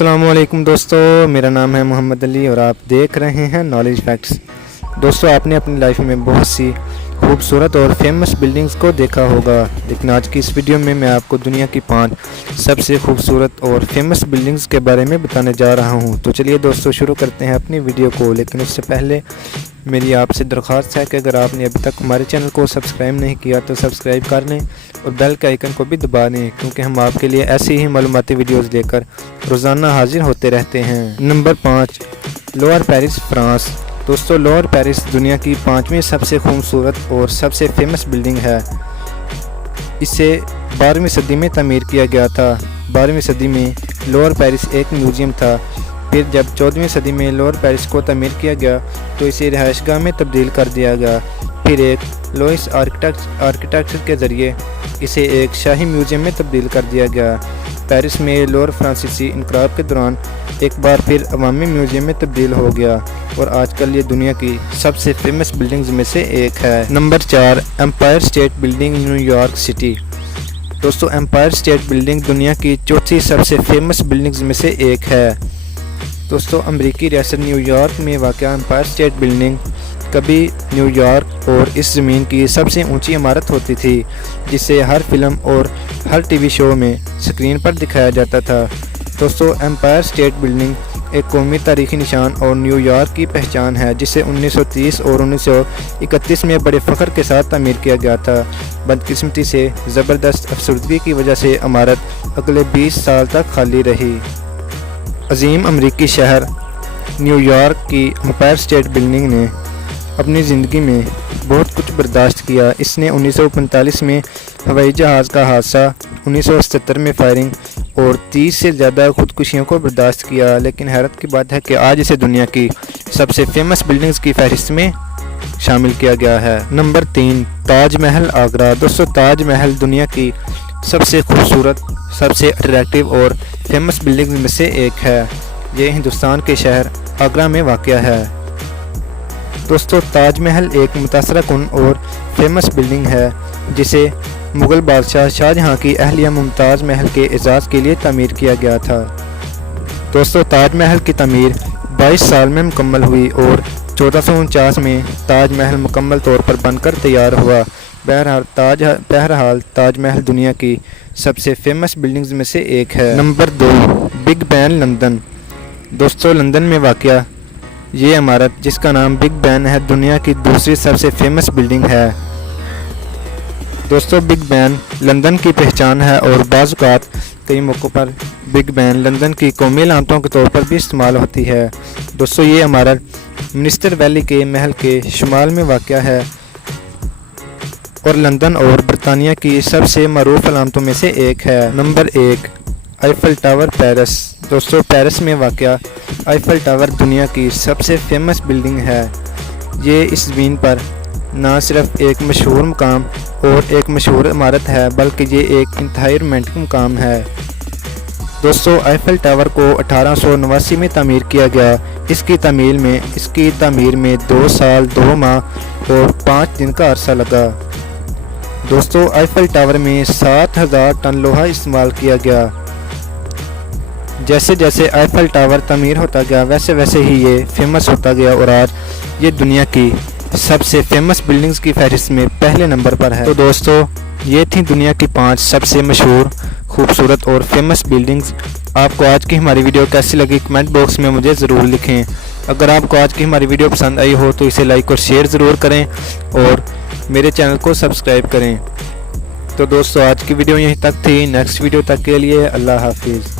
अस्सलाम वालेकुम दोस्तों, मेरा नाम है मोहम्मद अली और आप देख रहे हैं नॉलेज फैक्ट्स। दोस्तों, आपने अपनी लाइफ में बहुत सी खूबसूरत और फेमस बिल्डिंग्स को देखा होगा, लेकिन आज की इस वीडियो में मैं आपको दुनिया की 5 सबसे खूबसूरत और फेमस बिल्डिंग्स के बारे में बताने जा रहा हूं। तो चलिए दोस्तों, शुरू करते हैं अपनी वीडियो को। लेकिन उससे पहले मेरी आपसे दरख्वास्त है कि अगर आपने अभी तक हमारे चैनल को सब्सक्राइब नहीं किया तो सब्सक्राइब कर लें और बेल के आइकन को भी दबा दें, क्योंकि हम आपके लिए ऐसी ही मालूमाती वीडियोस लेकर रोज़ाना हाजिर होते रहते हैं। Number 5, lower Paris, France. दोस्तों, लोअर पेरिस दुनिया की 5वीं सबसे खूबसूरत और सबसे फेमस बिल्डिंग है। इसे 12वीं सदी में तमीर किया गया था। 12वीं सदी में लोअर पेरिस एक म्यूज़ियम था। फिर जब 14वीं सदी में लोअर पेरिस को तमीर किया गया तो इसे रिहाइशगाह में तब्दील कर दिया गया। फिर एक लोइस आर्किटेक्चर के ज़रिए इसे एक शाही म्यूज़ियम में तब्दील कर दिया गया। पेरिस में लोअर फ्रांसीसी इनकलाब के दौरान एक बार फिर अवामी म्यूज़ियम में तब्दील हो गया और आजकल ये दुनिया की सबसे फेमस बिल्डिंग्स में से एक है। Number 4, Empire State Building, New York City. दोस्तों, एम्पायर स्टेट बिल्डिंग दुनिया की चौथी सबसे फेमस बिल्डिंग्स में से एक है। दोस्तों, अमेरिकी रियासत न्यूयॉर्क में वाक़या एम्पायर स्टेट बिल्डिंग कभी न्यूयॉर्क और इस ज़मीन की सबसे ऊंची इमारत होती थी, जिसे हर फिल्म और हर टीवी शो में स्क्रीन पर दिखाया जाता था। दोस्तों, एम्पायर स्टेट बिल्डिंग एक कौमी तारीखी निशान और न्यूयॉर्क की पहचान है, जिसे 1930 और 1931 में बड़े फ़ख्र के साथ तामीर किया गया था। बदकिस्मती से ज़बरदस्त अफसरदगी की वजह से इमारत अगले 20 साल तक खाली रही। अजीम अमरीकी शहर न्यूयॉर्क की एम्पायर स्टेट बिल्डिंग ने अपनी ज़िंदगी में बहुत कुछ बर्दाश्त किया। इसने 1945 में हवाई जहाज़ का हादसा, 1977 में फायरिंग और 30 से ज़्यादा खुदकुशियों को बर्दाश्त किया। लेकिन हैरत की बात है कि आज इसे दुनिया की सबसे फेमस बिल्डिंग्स की फहरिस्त में शामिल किया गया है। नंबर 3, ताज महल, आगरा। दोस्तों, ताज महल दुनिया की सबसे खूबसूरत, सबसे अट्रैक्टिव और फेमस बिल्डिंग में से एक है। ये हिंदुस्तान के शहर आगरा में वाक़या है। दोस्तों, ताज महल एक मुतासरकुन और फेमस बिल्डिंग है, जिसे मुग़ल बादशाह शाहजहाँ की अहलिया मुमताज़ महल के एजाज़ के लिए तामीर किया गया था। दोस्तों, ताज महल की तामीर 22 साल में मुकम्मल हुई और 1449 में ताज महल मुकम्मल तौर पर बनकर तैयार हुआ। बहरहाल ताज महल दुनिया की सबसे फेमस बिल्डिंग्स में से एक है। Number 2, Big Ben, London. दोस्तों, लंदन में वाक़या ये इमारत, जिसका नाम बिग बैन है, दुनिया की दूसरी सबसे फेमस बिल्डिंग है। दोस्तों, बिग बैन लंदन की पहचान है और बाज़ औक़ात कई मौक़ों पर बिग बैन लंदन की कौमी अलामतों के तौर पर भी इस्तेमाल होती है। दोस्तों, ये इमारत मिनिस्टर वैली के महल के शुमाल में वाक़या है और लंदन और बरतानिया की सबसे मरूफ अलामतों में से एक है। Number 1, Eiffel tower, Paris. दोस्तों, पेरिस में वाक़या आईफल टावर दुनिया की सबसे फेमस बिल्डिंग है। ये इस ज़मीन पर ना सिर्फ एक मशहूर मकाम और एक मशहूर इमारत है, बल्कि ये एक इंतहाई रोमांटिक मकाम है। दोस्तों, आईफल टावर को 1889 में तामीर किया गया। इसकी तामीर में 2 साल, 2 माह और 5 दिन का अरसा लगा। दोस्तों, आईफल टावर में 7000 टन लोहा इस्तेमाल किया गया। जैसे जैसे आईफल टावर तामीर होता गया, वैसे वैसे ही ये फेमस होता गया और आज ये दुनिया की सबसे फेमस बिल्डिंग्स की फहरिस्त में पहले नंबर पर है। तो दोस्तों, ये थी दुनिया की 5 सबसे मशहूर, खूबसूरत और फेमस बिल्डिंग्स। आपको आज की हमारी वीडियो कैसी लगी, कमेंट बॉक्स में मुझे ज़रूर लिखें। अगर आपको आज की हमारी वीडियो पसंद आई हो तो इसे लाइक और शेयर ज़रूर करें और मेरे चैनल को सब्सक्राइब करें। तो दोस्तों, आज की वीडियो यहीं तक थी। नेक्स्ट वीडियो तक के लिए अल्लाह हाफिज़।